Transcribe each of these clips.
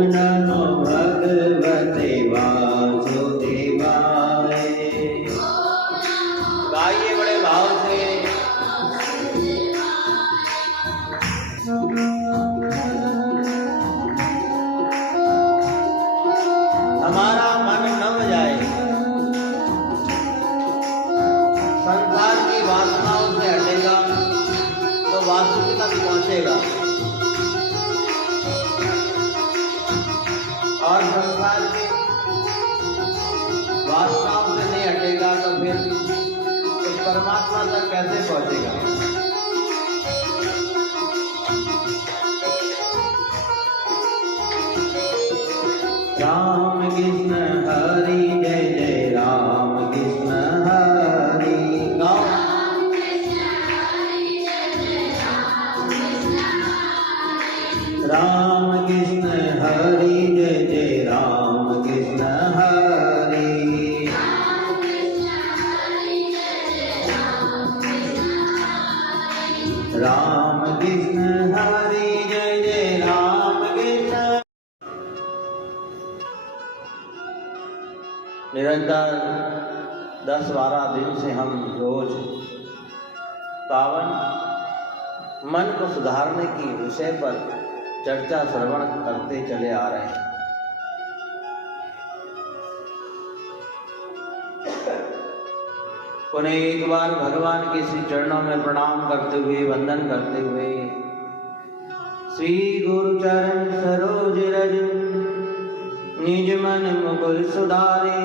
नमो भगवते वासुदेवाय। गाइए बड़े भाव से। हमारा मन नम जाए, संसार की वासनाओं से हटेगा तो वासुदेव तक पहुंचेगा, और संसार की वासनाओं से नहीं हटेगा तो फिर उस परमात्मा तक कैसे पहुंचेगा। राम कृष्ण हरि जय जय राम कृष्ण हरि। गाओ। राम कृष्ण हरि जय जय राम कृष्ण हरि। राम कृष्ण हरि जय जय राम कृष्ण। निरंतर 10-12 दिन से हम रोज पावन मन को सुधारने की विषय पर चर्चा श्रवण करते चले आ रहे हैं। उन्हें एक बार भगवान के श्री चरणों में प्रणाम करते हुए, वंदन करते हुए, श्री गुरु चरण सरोज रज निज मन मुकुर सुधारे,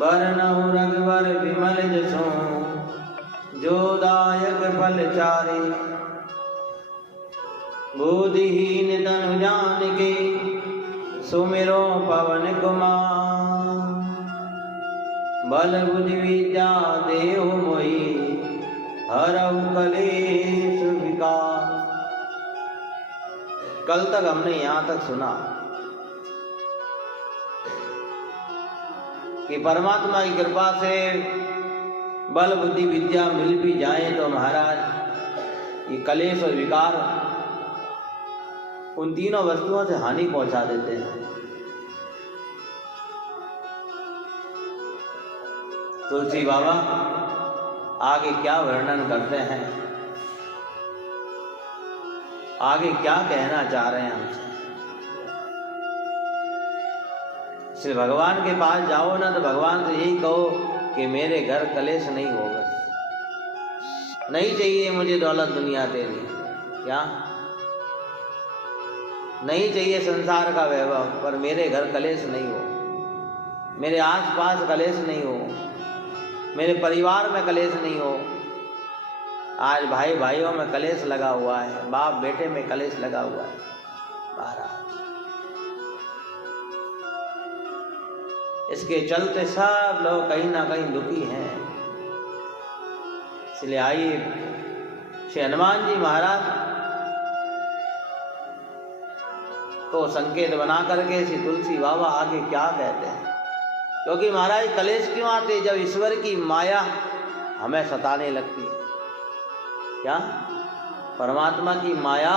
बरनहुँ रघुवर विमल जसु जो दायक फल चारे। बुद्धिहीन तनु जानिके सुमिरो पवन कुमार, बल बुद्धि विद्या देहु मोहि हरहु कलेश विकार। कल तक हमने यहाँ तक सुना कि परमात्मा की कृपा से बल बुद्धि विद्या मिल भी जाए तो महाराज ये कलेश और विकार उन तीनों वस्तुओं से हानि पहुंचा देते हैं। तुलसी बाबा आगे क्या वर्णन करते हैं, आगे क्या कहना चाह रहे हैं हमसे। श्री भगवान के पास जाओ ना तो भगवान से यही कहो कि मेरे घर कलेश नहीं हो, बस नहीं चाहिए मुझे दौलत दुनिया तेरी, क्या नहीं चाहिए संसार का वैभव, पर मेरे घर कलेश नहीं हो, मेरे आसपास कलेश नहीं हो, मेरे परिवार में कलेश नहीं हो। आज भाई भाइयों में कलेश लगा हुआ है, बाप बेटे में कलेश लगा हुआ है महाराज। इसके चलते सब लोग कहीं ना कहीं दुखी हैं। इसलिए आइए श्री हनुमान जी महाराज को संकेत बना करके श्री तुलसी बाबा आगे क्या कहते हैं। क्योंकि महाराज कलेश क्यों आते, जब ईश्वर की माया हमें सताने लगती है। क्या परमात्मा की माया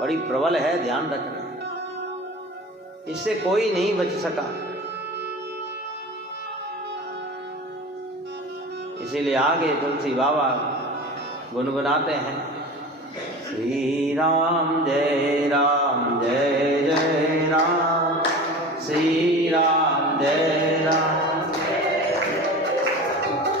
बड़ी प्रबल है, ध्यान रखना, इससे कोई नहीं बच सका। इसीलिए आगे तुलसी बाबा गुनगुनाते हैं, श्री राम जय राम जय जय राम, श्री राम जय राम,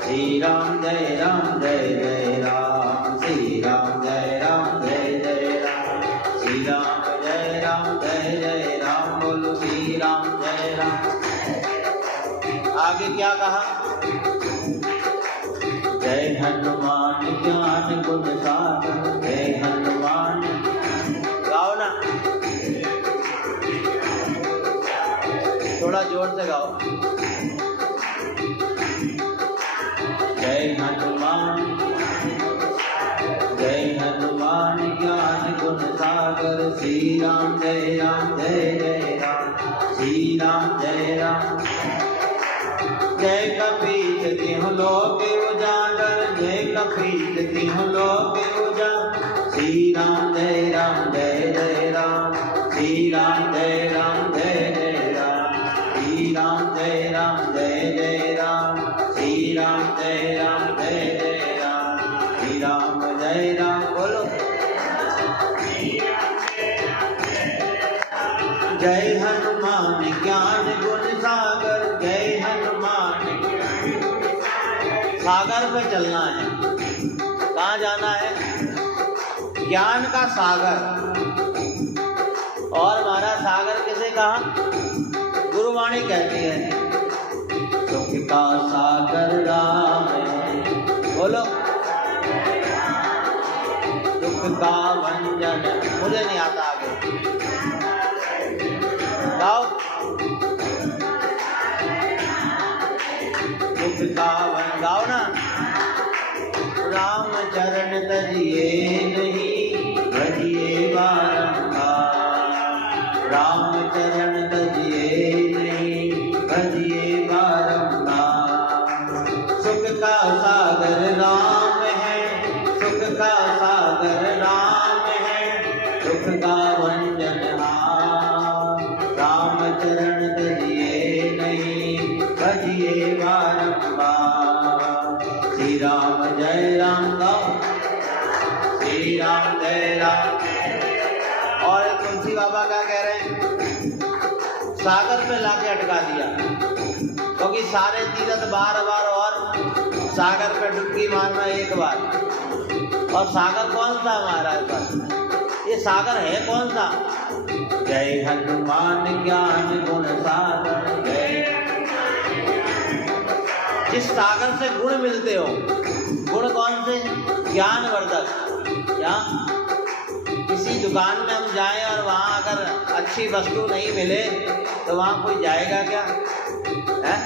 श्री राम जय राम जय जय राम, श्री राम जय राम जय जय राम, श्री राम जय राम जय जय राम, बोलो श्री राम जय राम। आगे क्या कहा, जय हनुमान ज्ञान गुण सागर, जय हनुमान। गाओ ना, थोड़ा जोर से गाओ। जय हनुमान, जय हनुमान ज्ञान गुण सागर, श्री राम जय जय राम, श्री राम जय राम। जय कपीस तिहुँ लोक उजागर, जय कपीस तिहुँ लोक उजागर, श्री राम जय जय राम, श्री श्री राम जय राम, श्री राम जय राम। बोलो जय हनुमान ज्ञान गुण सागर, जय हनुमान। सागर पे चलना है। कहाँ जाना है? ज्ञान का सागर। और हमारा सागर किसे कहा? गुरुवाणी कहती है सुख का सागर राम है। बोलो दुख का भंजन। मुझे नहीं आता आगे, गाओ। दुख का भंजन गाओ ना। राम चरण तजिए नहीं, भजिए बारंबार। राम चरण तजिए नहीं, भजिए बारंबार। सुख का सागर राम है, सुख का सागर राम है, दुख का भंजन राम चरण तजिए नहीं, भजिए बारंबार। श्री राम जय राम गाओ, श्री राम जय राम। और तुलसी बाबा क्या कह रहे हैं? सागर पे लाके अटका दिया, क्योंकि सारे तीर्थ बार बार और सागर पे डुबकी मारना एक बार। और सागर कौन सा हमारा पास? ये सागर है कौन सा? जय हनुमान ज्ञान गुण सागर, जय। जिस सागर से गुण मिलते हो, गुण कौन से? ज्ञानवर्धक। क्या किसी दुकान में हम जाएं और वहाँ अगर अच्छी वस्तु नहीं मिले तो वहाँ कोई जाएगा क्या? है?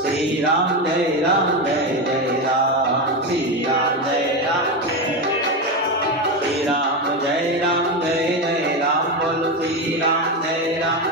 श्री राम जय राम, जय जय राम, श्री राम जय राम, श्री राम जय राम, जय जय राम। बोलो श्री राम जय राम।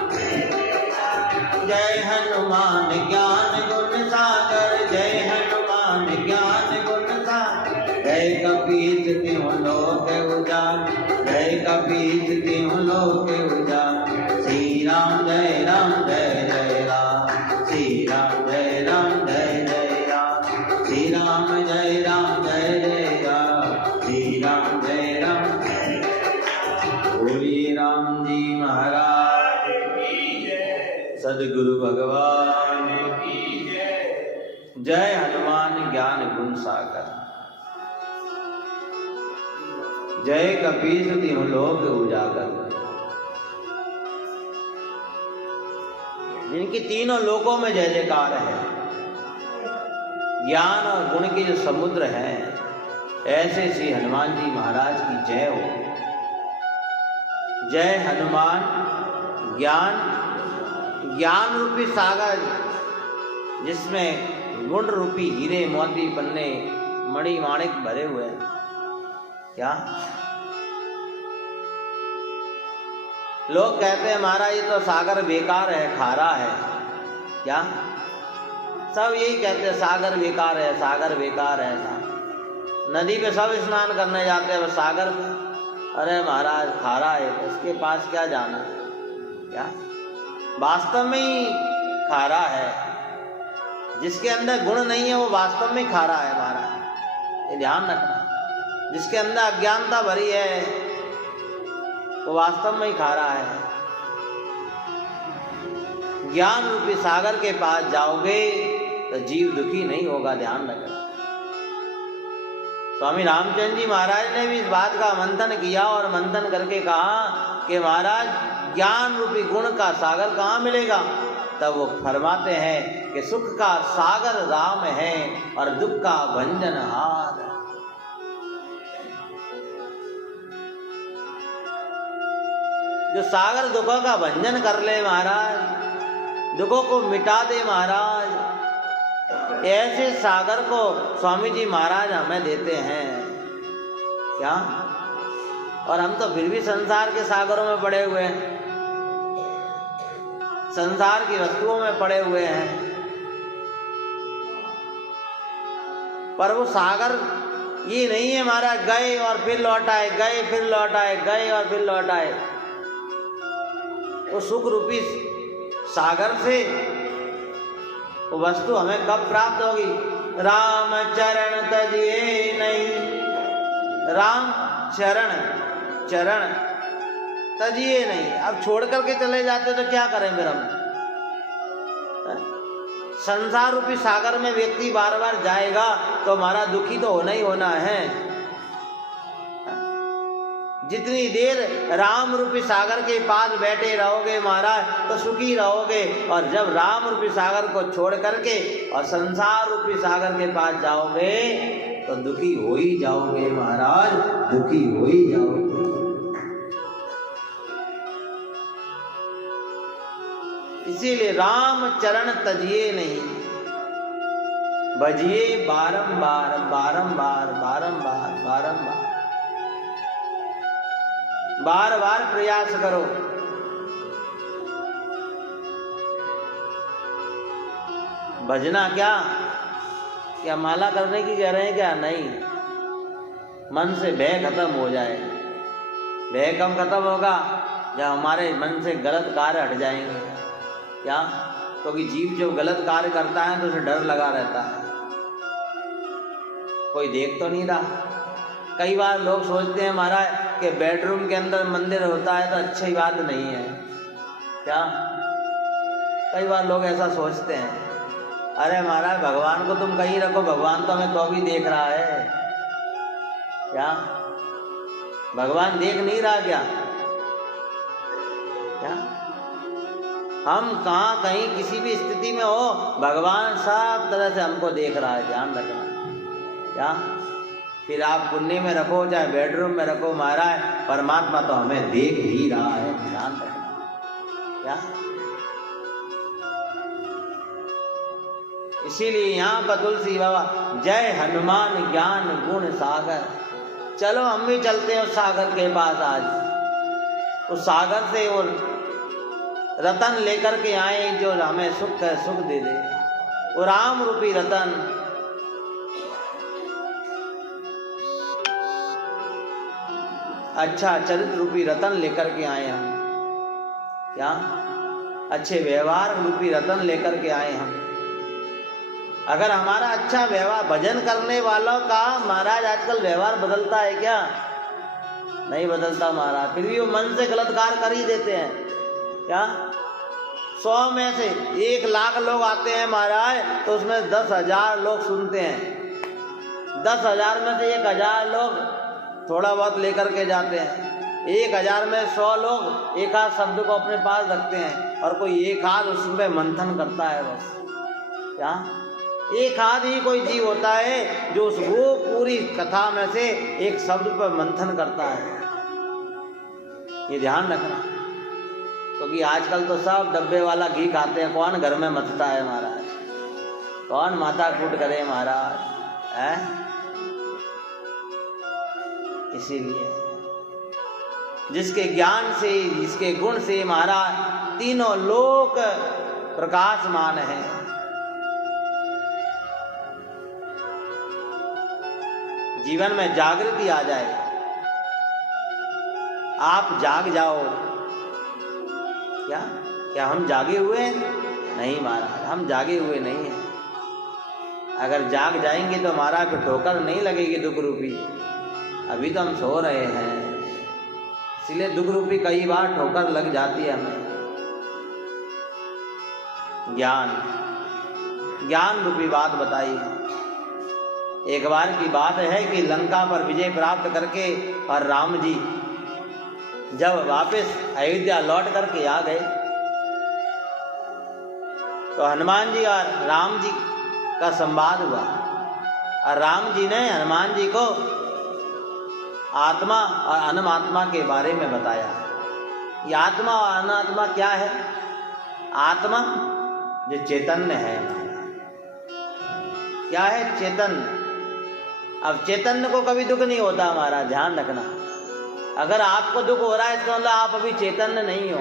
जय हनुमान ज्ञान गुण सागर, जय हनुमान ज्ञान गुण सागर। जय कपीस तिहुँ लोक उजागर, जय कपीस तिहुँ लोक उजागर। श्री राम जय राम, जय जय राम, श्री राम जय राम, जय जय राम। श्री राम जय राम, जय जय राम, श्री राम जय राम। बोलिए राम जी महाराज की जय, सद्गुरु भगवान की जय। जय हनुमान ज्ञान गुण सागर, जय कपीस तिहुँ लोक उजागर। जिनकी तीनों लोकों में जय जयकार है, ज्ञान और गुण के जो समुद्र हैं, ऐसे श्री हनुमान जी महाराज की जय हो। जय हनुमान ज्ञान रूपी सागर, जिसमें गुण रूपी हीरे मोती पन्ने मणि माणिक भरे हुए हैं। क्या लोग कहते हैं महाराज ये तो सागर बेकार है, खारा है। क्या सब यही कहते हैं, सागर बेकार है, सागर बेकार है। नदी पे सब स्नान करने जाते हैं, सागर पे अरे महाराज खारा है, उसके पास क्या जाना। क्या वास्तव में ही खारा है। जिसके अंदर गुण नहीं है वो वास्तव में खारा है महाराज, ये ध्यान रखना। जिसके अंदर अज्ञानता भरी है वो वास्तव में ही खारा है। ज्ञान रूपी सागर के पास जाओगे तो जीव दुखी नहीं होगा, ध्यान रखना। स्वामी रामचंद्र जी महाराज ने भी इस बात का मंथन किया और मंथन करके कहा कि महाराज ज्ञान रूपी गुण का सागर कहाँ मिलेगा? तब वो फरमाते हैं कि सुख का सागर राम है और दुख का भंजनहार। जो सागर दुखों का भंजन कर ले महाराज, दुखों को मिटा दे महाराज, ऐसे सागर को स्वामी जी महाराज हमें देते हैं। क्या? और हम तो फिर भी संसार के सागरों में पड़े हुए हैं, संसार की वस्तुओं में पड़े हुए हैं। पर वो सागर ये नहीं है महाराज गए और फिर लौट आए, गए फिर लौट आए, गए और फिर लौट आए। वो सुख रूपी सागर से वो वस्तु हमें कब प्राप्त होगी? राम चरण तजिए नहीं, राम चरण तजिए नहीं। अब छोड़ करके चले जाते तो क्या करें फिर हम? संसार रूपी सागर में व्यक्ति बार बार जाएगा तो हमारा दुखी तो होना ही होना है। जितनी देर राम रूपी सागर के पास बैठे रहोगे महाराज तो सुखी रहोगे, और जब राम रूपी सागर को छोड़ करके और संसार रूपी सागर के पास जाओगे तो दुखी हो ही जाओगे महाराज, दुखी हो ही जाओगे। इसीलिए राम चरण तजिए नहीं, भजिए बारंबार बारंबार बारंबार बारंबार, बार बार प्रयास करो। भजना क्या माला करने की कह रहे हैं क्या? नहीं, मन से भय खत्म हो जाए। भय कम खत्म होगा जब हमारे मन से गलत कार्य हट जाएंगे। क्या? क्योंकि जीव जो गलत कार्य करता है तो उसे डर लगा रहता है, कोई देख तो नहीं रहा। कई बार लोग सोचते हैं महाराज कि बेडरूम के अंदर मंदिर होता है तो अच्छी बात नहीं है। क्या? कई बार लोग ऐसा सोचते हैं। अरे महाराज भगवान को तुम कहीं रखो, भगवान तो हमें तो भी देख रहा है। क्या? भगवान देख नहीं रहा क्या? क्या? हम कहाँ कहीं किसी भी स्थिति में हो, भगवान सब तरह से हमको देख रहा है, ध्यान रखना। क्या? फिर आप पुण्य में रखो चाहे बेडरूम में रखो महाराज, परमात्मा तो हमें देख ही रहा है, ध्यान रखना। क्या? इसीलिए यहाँ पर तुलसी बाबा जय हनुमान ज्ञान गुण सागर। चलो हम भी चलते हैं उस सागर के पास। आज उस सागर से वो रतन लेकर के आए जो हमें सुख दे दे, वो राम रूपी रतन। अच्छा चरित्र रूपी रतन लेकर के आए हम। क्या? अच्छे व्यवहार रूपी रतन लेकर के आए हम। अगर हमारा अच्छा व्यवहार, भजन करने वालों का महाराज आजकल व्यवहार बदलता है क्या? नहीं बदलता महाराज, फिर भी वो मन से गलत कार्य कर ही देते हैं। क्या? 100 में से 1 लाख लोग आते हैं महाराज तो उसमें 10,000 लोग सुनते हैं। 10,000 में से 1,000 लोग थोड़ा बहुत लेकर के जाते हैं। 1,000 में 100 लोग एक आध शब्द को अपने पास रखते हैं और कोई एक आध उसमें मंथन करता है बस। क्या? एक आध ही कोई जीव होता है जो वो पूरी कथा में से एक शब्द पर मंथन करता है। ये ध्यान रखना, क्योंकि आजकल तो सब डब्बे वाला घी खाते हैं। कौन घर में मथता है महाराज? कौन माथा कूट करे महाराज? है? इसीलिए जिसके ज्ञान से, जिसके गुण से महाराज तीनों लोक प्रकाशमान है। जीवन में जागृति आ जाए, आप जाग जाओ। क्या हम जागे हुए हैं? नहीं महाराज, हम जागे हुए नहीं हैं। अगर जाग जाएंगे तो महाराज पे ठोकर नहीं लगेगी दुख रूपी। अभी तो हम सो रहे हैं, इसलिए दुख रूपी कई बार ठोकर लग जाती है हमें। ज्ञान रूपी बात बताई। एक बार की बात है कि लंका पर विजय प्राप्त करके और राम जी जब वापस अयोध्या लौट करके आ गए तो हनुमान जी और राम जी का संवाद हुआ, और राम जी ने हनुमान जी को आत्मा और अनात्मा के बारे में बताया। ये आत्मा और अनात्मा क्या है? आत्मा जो चैतन्य है। क्या है? चैतन्य। अब चैतन्य को कभी दुख नहीं होता हमारा, ध्यान रखना। अगर आपको दुख हो रहा है इसका मतलब आप अभी चैतन्य नहीं हो।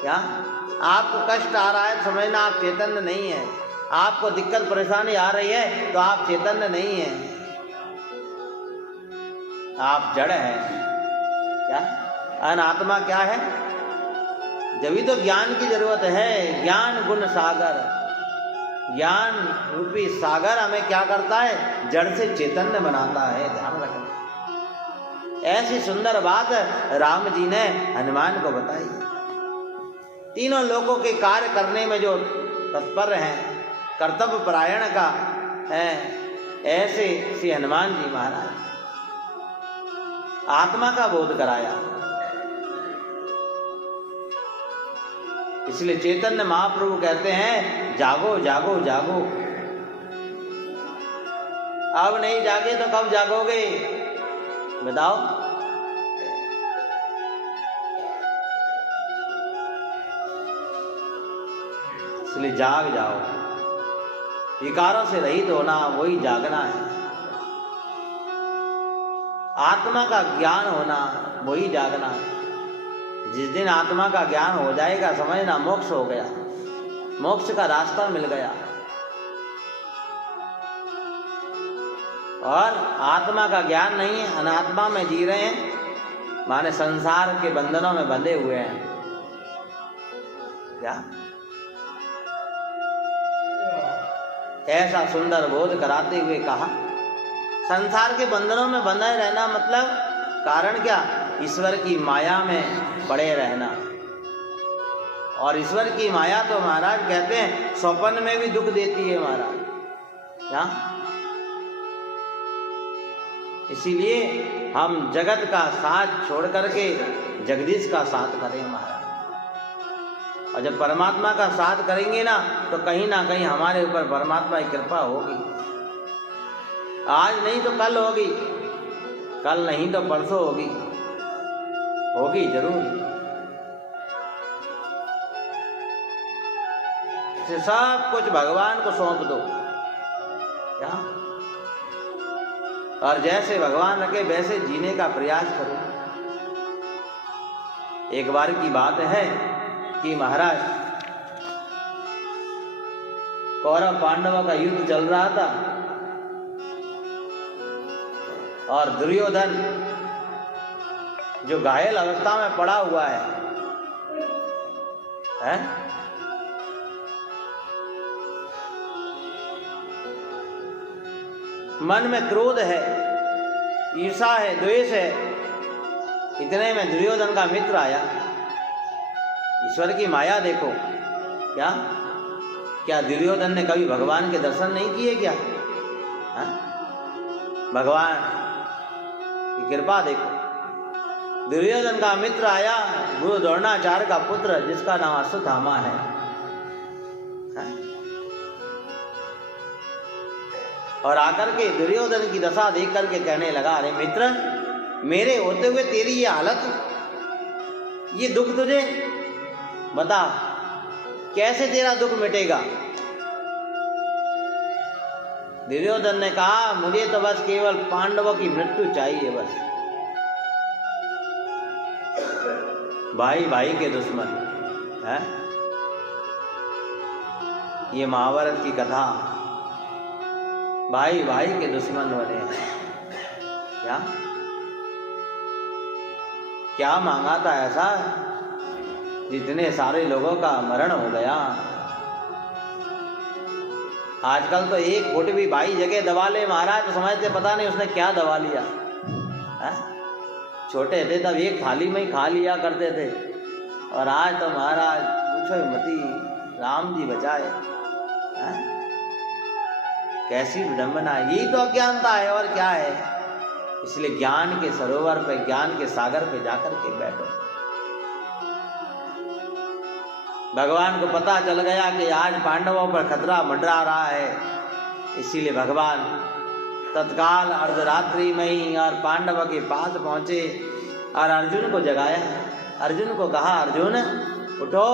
क्या? आपको कष्ट आ रहा है समझना आप चैतन्य नहीं है। आपको दिक्कत परेशानी आ रही है तो आप चैतन्य नहीं है, आप जड़ हैं। क्या? अनात्मा क्या है? जब भी तो ज्ञान की जरूरत है। ज्ञान गुण सागर। ज्ञान रूपी सागर हमें क्या करता है, जड़ से चैतन्य बनाता है। ध्यान रखना। ऐसी सुंदर बात राम जी ने हनुमान को बताई। तीनों लोगों के कार्य करने में जो तत्पर हैं, कर्तव्य परायण का है, ऐसे श्री हनुमान जी महाराज आत्मा का बोध कराया। इसलिए चैतन्य महाप्रभु कहते हैं, जागो जागो जागो। अब नहीं जागे तो कब जागोगे बताओ। इसलिए जाग जाओ। विकारों से रहित होना वही जागना है। आत्मा का ज्ञान होना वही जागना है। जिस दिन आत्मा का ज्ञान हो जाएगा, समझना मोक्ष हो गया, मोक्ष का रास्ता मिल गया। और आत्मा का ज्ञान नहीं है, अनात्मा में जी रहे हैं, माने संसार के बंधनों में बंधे हुए हैं। क्या ऐसा सुंदर बोध कराते हुए कहा, संसार के बंधनों में बंधे रहना मतलब कारण क्या, ईश्वर की माया में पड़े रहना। और ईश्वर की माया तो महाराज कहते हैं स्वप्न में भी दुख देती है महाराज। क्या इसीलिए हम जगत का साथ छोड़ करके जगदीश का साथ करें महाराज। और जब परमात्मा का साथ करेंगे ना, तो कहीं ना कहीं हमारे ऊपर परमात्मा की कृपा होगी। आज नहीं तो कल होगी, कल नहीं तो परसों होगी, होगी जरूर। इसे सब कुछ भगवान को सौंप दो। क्या और जैसे भगवान रखे वैसे जीने का प्रयास करो। एक बार की बात है कि महाराज कौरव पांडवों का युद्ध चल रहा था और दुर्योधन जो घायल अवस्था में पड़ा हुआ है? मन में क्रोध है, ईर्षा है, द्वेष है। इतने में दुर्योधन का मित्र आया। ईश्वर की माया देखो। क्या दुर्योधन ने कभी भगवान के दर्शन नहीं किए क्या? भगवान की कृपा देखो। दुर्योधन का मित्र आया, गुरु द्रोणाचार्य का पुत्र, जिसका नाम अश्वत्थामा है। और आकर के दुर्योधन की दशा देख करके कहने लगा, अरे मित्र, मेरे होते हुए तेरी ये हालत, ये दुख तुझे बता, कैसे तेरा दुख मिटेगा? दुर्योधन ने कहा, मुझे तो बस केवल पांडवों की मृत्यु चाहिए बस। भाई भाई के दुश्मन है। ये महाभारत की कथा, भाई भाई के दुश्मन बने हैं। क्या मांगा था ऐसा, जितने सारे लोगों का मरण हो गया। आजकल तो एक फुट भी भाई जगह दबा ले महाराज तो समझते पता नहीं उसने क्या दबा लिया है? छोटे थे तब एक थाली में ही खा लिया करते थे, और आज तो महाराज पूछो मती, राम जी बचाए। कैसी विडंबना है। यही तो अज्ञानता है और क्या है। इसलिए ज्ञान के सरोवर पे, ज्ञान के सागर पे जाकर के बैठो। भगवान को पता चल गया कि आज पांडवों पर खतरा मंडरा रहा है, इसीलिए भगवान तत्काल अर्धरात्रि में ही और पांडवों के पास पहुंचे और अर्जुन को जगाया। अर्जुन को कहा, अर्जुन उठो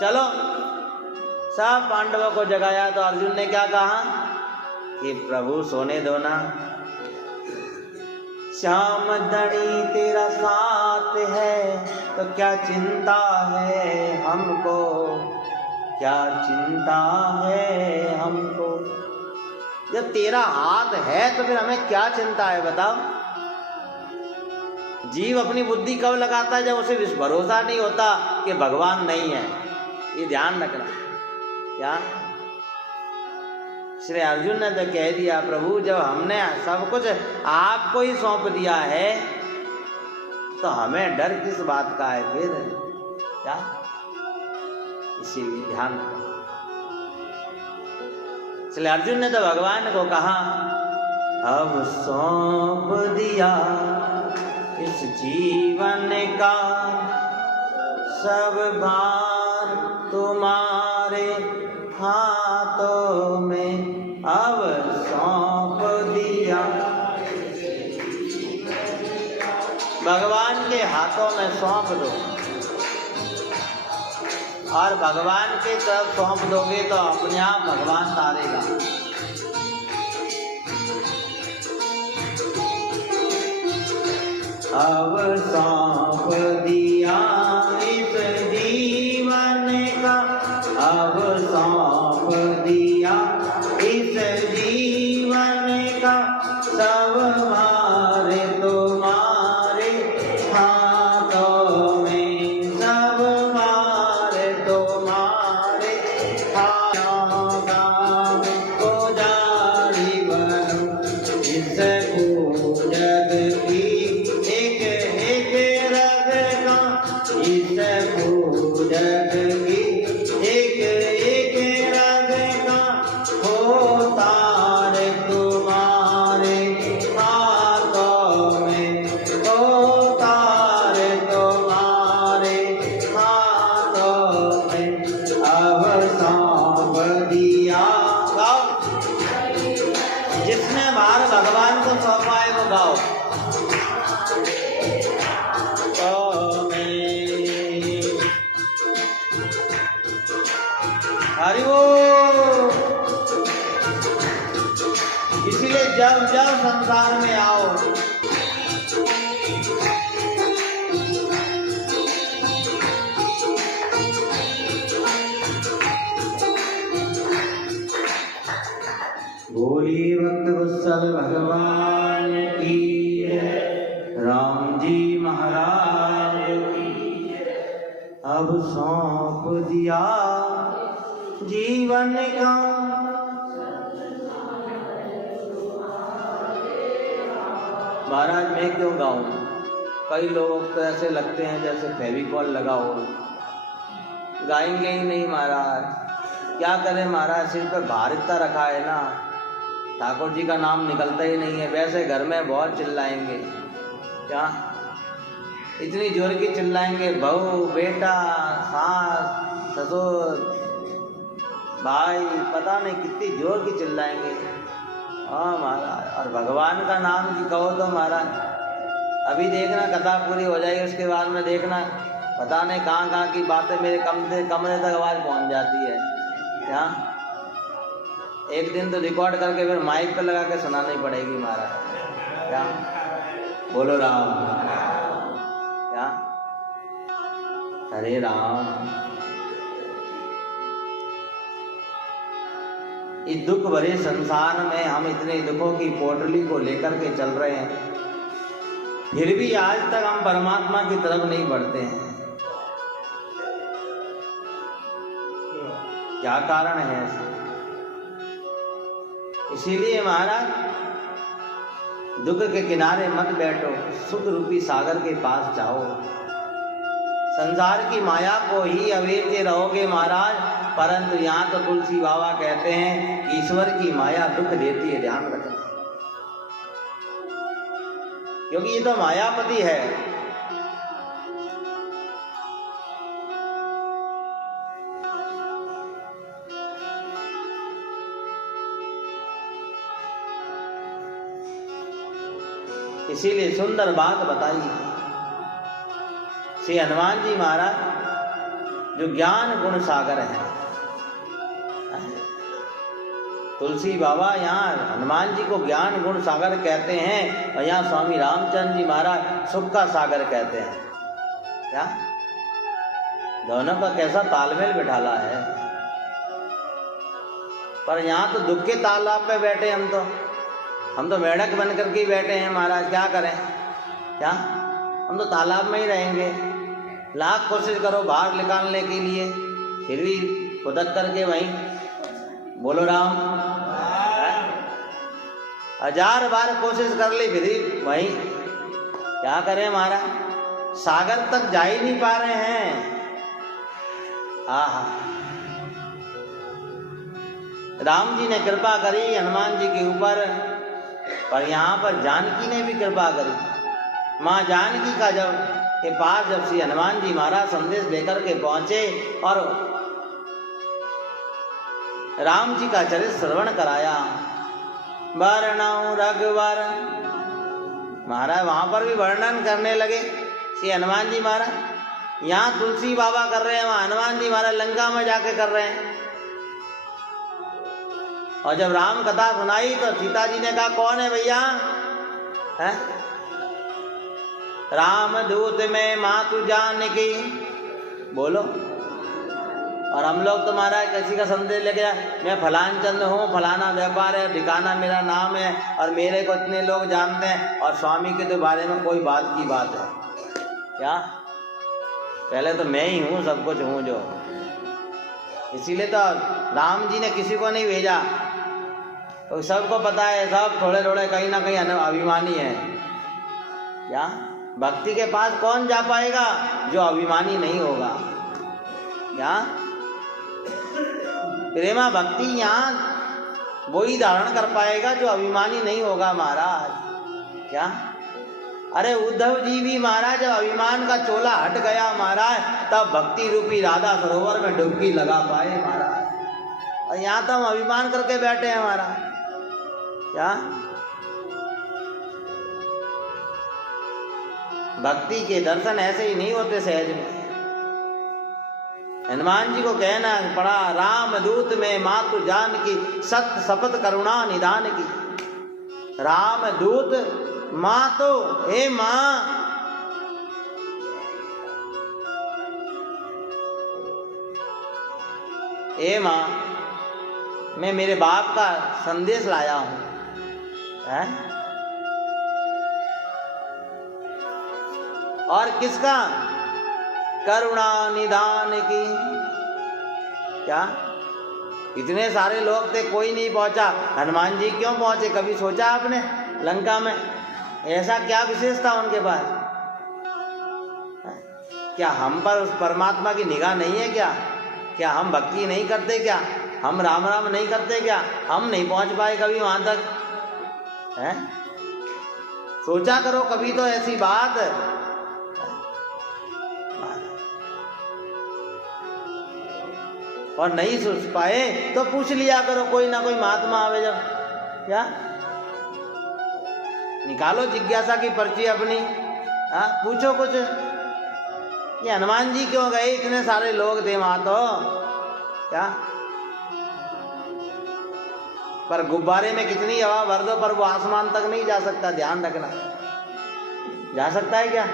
चलो। सब पांडवों को जगाया तो अर्जुन ने क्या कहा कि प्रभु सोने दो ना, श्याम धनी तेरा साथ है तो क्या चिंता है हमको, क्या चिंता है हमको। जब तेरा हाथ है तो फिर हमें क्या चिंता है बताओ। जीव अपनी बुद्धि कब लगाता है, जब उसे भरोसा नहीं होता कि भगवान नहीं है। ये ध्यान रखना। क्या श्री अर्जुन ने तो कह दिया, प्रभु जब हमने सब कुछ आपको ही सौंप दिया है तो हमें डर किस बात का है फिर, क्या? इसीलिए ध्यान रखो। इसलिए अर्जुन ने तो भगवान को कहा, अब सौंप दिया इस जीवन का सब भार तुम्हारे हाथों में, अब सौंप दिया। भगवान के हाथों में सौंप दो, और भगवान के तरफ सौंप दोगे तो अपने आप भगवान तारेगा। अब सौंप दिया इस जीवन का, अब सौंप दिया इस जीवन का सब भार तुम्हारे हाथों में, सब भार तुम्हारे हाथों का। पुजारी बनो इस जग की एक एक रग का, इस जग की एक एक रग का हो तार तुम्हारे हाथों में, हो तार तुम्हारे हाथों में। अब सौंप दिया, गाओ, जिसने भार भगवान को सौंपा है वो गाओ। हरि बोल। इसलिए जब जब संसार में आओ बोलिए भक्त वत्सल भगवान की, राम जी महाराज की। अब सौंप दिया जीवन का, महाराज मैं क्यों गाऊं? कई लोग तो ऐसे लगते हैं जैसे फेविकॉल लगा हो, गाएंगे ही नहीं महाराज। क्या करें महाराज, सिर पे भार इतना रखा है ना, ठाकुर जी का नाम निकलता ही नहीं है। वैसे घर में बहुत चिल्लाएंगे, क्या इतनी जोर की चिल्लाएंगे, बहू बेटा सास ससुर भाई, पता नहीं कितनी जोर की चिल्लाएंगे। हाँ महाराज, और भगवान का नाम की कहो तो महाराज अभी देखना कथा पूरी हो जाएगी, उसके बाद में देखना पता नहीं कहाँ कहाँ की बातें मेरे कमरे तक आवाज़ पहुँच जाती है। क्या एक दिन तो रिकॉर्ड करके फिर माइक पे लगा के सुनानी पड़ेगी महाराज। क्या बोलो राम, क्या हरे राम। इस दुख भरे संसार में हम इतने दुखों की पोटली को लेकर के चल रहे हैं, फिर भी आज तक हम परमात्मा की तरफ नहीं बढ़ते हैं। क्या कारण है ऐसा? इसीलिए महाराज दुख के किनारे मत बैठो, सुख रूपी सागर के पास जाओ। संसार की माया को ही अवेरते रहोगे महाराज, परंतु यहाँ तो तुलसी बाबा कहते हैं ईश्वर की माया दुख देती है, ध्यान रखना, क्योंकि ये तो मायापति है। इसीलिए सुंदर बात बताई श्री हनुमान जी महाराज जो ज्ञान गुण सागर हैं। तुलसी बाबा यहाँ हनुमान जी को ज्ञान गुण सागर कहते हैं, और यहाँ स्वामी रामचंद्र जी महाराज सुख का सागर कहते हैं। क्या दोनों का कैसा तालमेल बिठाला है। पर यहाँ तो दुख के तालाब पे बैठे हम तो मेढक बन करके ही बैठे हैं महाराज। क्या करें, क्या हम तो तालाब में ही रहेंगे। लाख कोशिश करो बाहर निकालने के लिए, फिर भी खुदक करके वहीं बोलो राम। 1000 बार कोशिश कर ली फिर भी वहीं। क्या करें महाराज, सागर तक जा ही नहीं पा रहे हैं। आहा, राम जी ने कृपा करी हनुमान जी के ऊपर, पर यहाँ पर जानकी ने भी कृपा करी। माँ जानकी का जब के पास जब श्री हनुमान जी महाराज संदेश लेकर के पहुंचे और राम जी का चरित्र श्रवण कराया, वर्णौ रघुवर, महाराज वहां पर भी वर्णन करने लगे श्री हनुमान जी महाराज। यहाँ तुलसी बाबा कर रहे हैं, वहां हनुमान जी महाराज लंका में जाके कर रहे हैं। और जब राम कथा सुनाई तो सीता जी ने कहा कौन है भैया, है राम दूत में मातु जानकी, बोलो। और हम लोग तो महाराज किसी का संदेश लेके जाए, मैं फलान चंद हूँ, फलाना व्यापार है, ठिकाना मेरा नाम है और मेरे को इतने लोग जानते हैं, और स्वामी के तो बारे में कोई बात की बात है क्या? पहले तो मैं ही हूँ, सब कुछ हूँ जो। इसीलिए तो राम जी ने किसी को नहीं भेजा, तो सबको पता है, सब थोड़े थोड़े कहीं ना कहीं अभिमानी है। क्या भक्ति के पास कौन जा पाएगा जो अभिमानी नहीं होगा? क्या प्रेमा भक्ति यहाँ वो ही धारण कर पाएगा जो अभिमानी नहीं होगा महाराज। क्या अरे उद्धव जी भी महाराज जब अभिमान का चोला हट गया महाराज, तब भक्ति रूपी राधा सरोवर में डुबकी लगा पाए महाराज। और यहाँ तो हम अभिमान करके बैठे हैं महाराज। क्या भक्ति के दर्शन ऐसे ही नहीं होते सहज में। हनुमान जी को कहना पड़ा, राम दूत में मातु जानकी, सत्य शपथ करुणा निदान की। राम दूत माँ तो हे माँ, हे माँ मैं मेरे बाप का संदेश लाया हूं, है? और किसका? करुणा निदान की। क्या इतने सारे लोग थे, कोई नहीं पहुंचा, हनुमान जी क्यों पहुंचे? कभी सोचा आपने? लंका में ऐसा क्या विशेष था उनके पास? क्या हम पर उस परमात्मा की निगाह नहीं है क्या? क्या हम भक्ति नहीं करते क्या? हम राम राम नहीं करते क्या? हम नहीं पहुंच पाए कभी वहां तक, है? सोचा करो कभी तो ऐसी बात। और नहीं सोच पाए तो पूछ लिया करो, कोई ना कोई महात्मा आवे जब। क्या निकालो जिज्ञासा की पर्ची अपनी, हाँ पूछो कुछ, ये हनुमान जी क्यों गए? इतने सारे लोग थे वहां तो। क्या पर गुब्बारे में कितनी हवा भर दो, पर वो आसमान तक नहीं जा सकता, ध्यान रखना। जा सकता है क्या?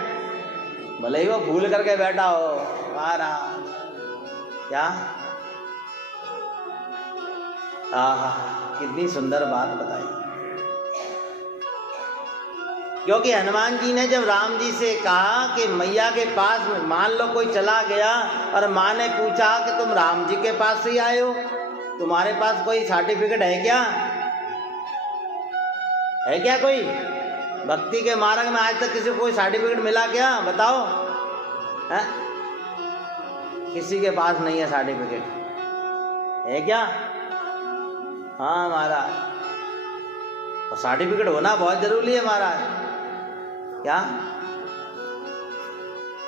भले ही वो भूल करके बैठा हो महाराज। क्या आहा, कितनी सुंदर बात बताई। क्योंकि हनुमान जी ने जब राम जी से कहा कि मैया के पास, मान लो कोई चला गया और माँ ने पूछा कि तुम राम जी के पास से आए हो, तुम्हारे पास कोई सर्टिफिकेट है क्या? है क्या कोई? भक्ति के मार्ग में आज तक किसी को कोई सर्टिफिकेट मिला क्या? बताओ, है? किसी के पास नहीं है सर्टिफिकेट, है क्या? हाँ महाराज, और सर्टिफिकेट होना बहुत जरूरी है महाराज। क्या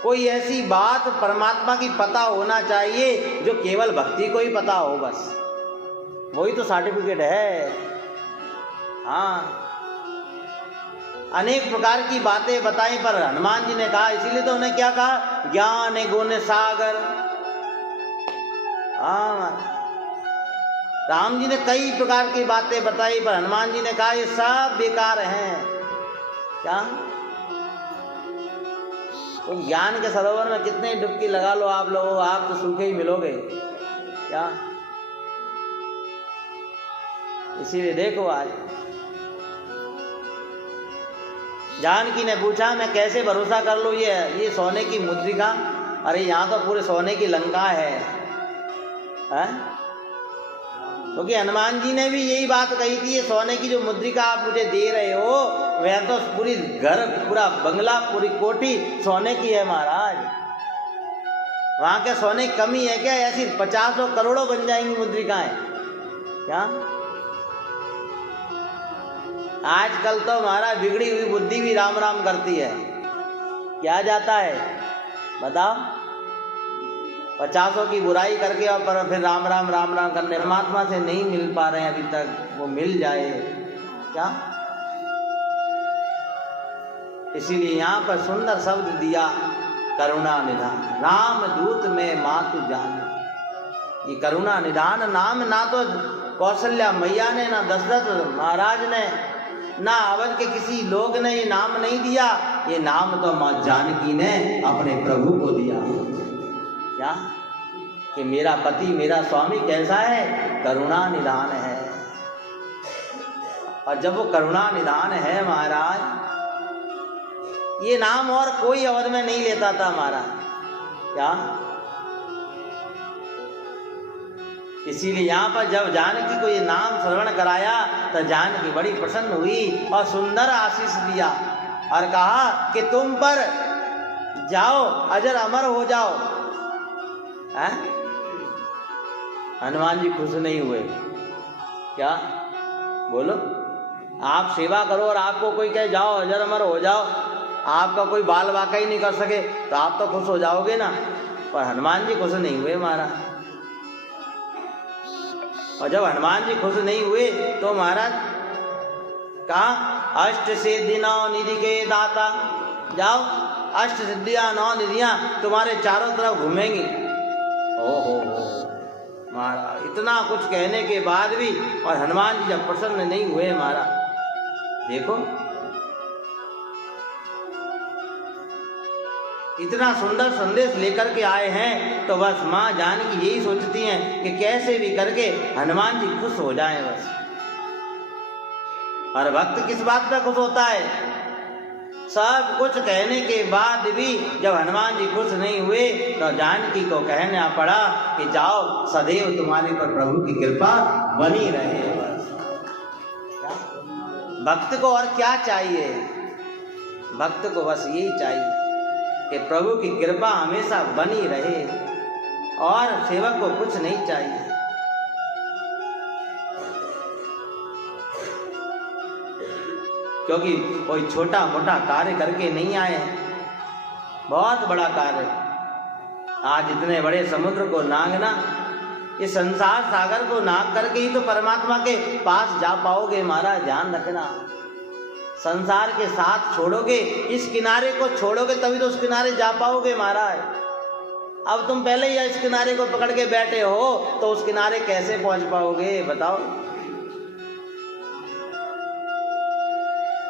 कोई ऐसी बात परमात्मा की पता होना चाहिए जो केवल भक्ति को ही पता हो, बस वही तो सर्टिफिकेट है। हाँ अनेक प्रकार की बातें बताई, पर हनुमान जी ने कहा, इसीलिए तो उन्हें क्या कहा? ज्ञान गुण सागर। हाँ राम जी ने कई प्रकार की बातें बताई, पर हनुमान जी ने कहा ये सब बेकार हैं। क्या तो ज्ञान के सरोवर में कितने डुबकी लगा लो आप लोग, आप तो सूखे ही मिलोगे। क्या इसीलिए देखो आज जानकी ने पूछा मैं कैसे भरोसा कर लूं ये सोने की मुद्रिका? अरे यहाँ तो पूरे सोने की लंका है, क्योंकि हनुमान जी ने भी यही बात कही थी, ये सोने की जो मुद्रिका आप मुझे दे रहे हो वह तो पूरी घर, पूरा बंगला, पूरी कोठी सोने की है महाराज। वहां के सोने की कमी है क्या? ऐसी 50 करोड़ों बन जाएंगी मुद्रिकाएं क्या? आजकल तो महाराज बिगड़ी हुई बुद्धि भी राम राम करती है। क्या जाता है बताओ? 50 की बुराई करके और पर फिर राम राम करने। परमात्मा से नहीं मिल पा रहे हैं अभी तक, वो मिल जाए क्या? इसीलिए यहाँ पर सुंदर शब्द दिया, करुणा निधान राम दूत में मातु जान। ये करुणा निधान नाम ना तो कौशल्या मैया ने, ना दशरथ महाराज ने, ना अवध के किसी लोग ने ये नाम नहीं दिया। ये नाम तो माँ जानकी ने अपने प्रभु को दिया। क्या? कि मेरा पति, मेरा स्वामी कैसा है? करुणा निधान है। और जब वो करुणा निधान है महाराज, ये नाम और कोई अवध में नहीं लेता था महाराज। क्या? इसीलिए यहाँ पर जब जानकी को ये नाम श्रवण कराया तो जानकी बड़ी प्रसन्न हुई और सुंदर आशीष दिया और कहा कि तुम पर जाओ, अजर अमर हो जाओ। है? हनुमान जी खुश नहीं हुए क्या? बोलो, आप सेवा करो और आपको कोई कहे जाओ अजर अमर हो जाओ, आपका कोई बाल वाकई नहीं कर सके तो आप तो खुश हो जाओगे ना। पर हनुमान जी खुश नहीं हुए महाराज। और जब हनुमान जी खुश नहीं हुए तो महाराज कहा, अष्ट सिद्धि नौ निधि के दाता, जाओ अष्ट सिद्धियां 9 निधियां तुम्हारे चारों तरफ घूमेंगी। ओहो महाराज, इतना कुछ कहने के बाद भी और हनुमान जी जब प्रसन्न नहीं हुए महाराज, देखो इतना सुंदर संदेश लेकर के आए हैं तो बस माँ जानकी यही सोचती हैं कि कैसे भी करके हनुमान जी खुश हो जाएं बस। और भक्त किस बात पे खुश होता है? सब कुछ कहने के बाद भी जब हनुमान जी खुश नहीं हुए तो जानकी को कहना पड़ा कि जाओ, सदैव तुम्हारे पर प्रभु की कृपा बनी रहे बस। भक्त को और क्या चाहिए? भक्त को बस यही चाहिए कि प्रभु की कृपा हमेशा बनी रहे और सेवक को कुछ नहीं चाहिए। क्योंकि कोई छोटा मोटा कार्य करके नहीं आए हैं, बहुत बड़ा कार्य। आज इतने बड़े समुद्र को नांगना, इस संसार सागर को नाग करके ही तो परमात्मा के पास जा पाओगे महाराज। ध्यान रखना, संसार के साथ छोड़ोगे, इस किनारे को छोड़ोगे तभी तो उस किनारे जा पाओगे महाराज। अब तुम पहले ही इस किनारे को पकड़ के बैठे हो तो उस किनारे कैसे पहुंच पाओगे बताओ?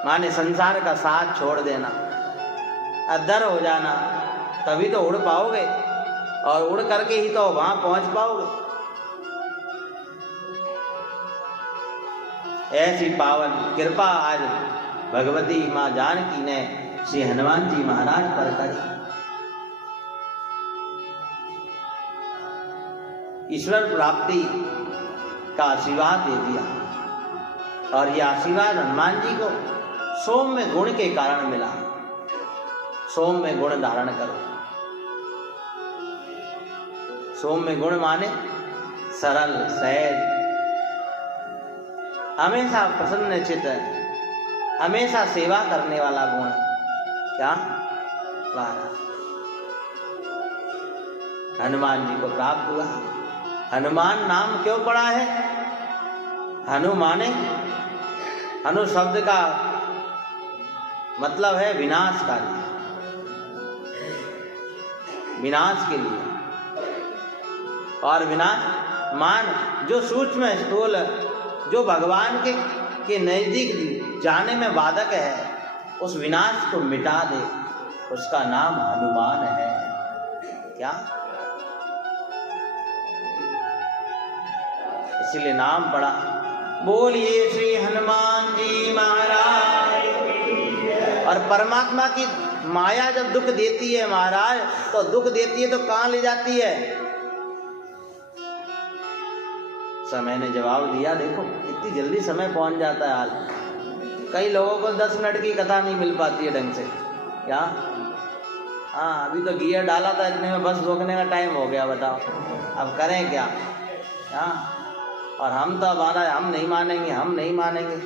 माने संसार का साथ छोड़ देना, अधर हो जाना, तभी तो उड़ पाओगे और उड़ करके ही तो वहां पहुंच पाओगे। ऐसी पावन कृपा आज भगवती माँ जानकी ने श्री हनुमान जी महाराज पर करी। ईश्वर प्राप्ति का आशीर्वाद दे दिया और यह आशीर्वाद हनुमान जी को सौम्य गुण के कारण मिला। सौम्य गुण धारण करो। सौम्य गुण माने सरल, सहज, हमेशा प्रसन्न चित्त, हमेशा सेवा करने वाला गुण। क्या? हनुमान जी को प्राप्त हुआ। हनुमान नाम क्यों पड़ा है? हनु माने, हनु शब्द का मतलब है विनाशकारी, विनाश के लिए। और विनाश मान जो सूक्ष्म स्थूल, जो भगवान के नजदीक जाने में बाधक है, उस विनाश को मिटा दे, उसका नाम हनुमान है। क्या? इसलिए नाम पड़ा। बोलिए श्री हनुमान जी महाराज। और परमात्मा की माया जब दुख देती है महाराज, तो दुख देती है तो कहाँ ले जाती है? समय ने जवाब दिया, देखो इतनी जल्दी समय पहुंच जाता है। हाल कई लोगों को 10 मिनट की कथा नहीं मिल पाती है ढंग से। क्या? हाँ, अभी तो गियर डाला था, इतने में बस रोकने का टाइम हो गया, बताओ अब करें क्या? हाँ, और हम तो अब आ रहा है, हम नहीं मानेंगे, हम नहीं मानेंगे।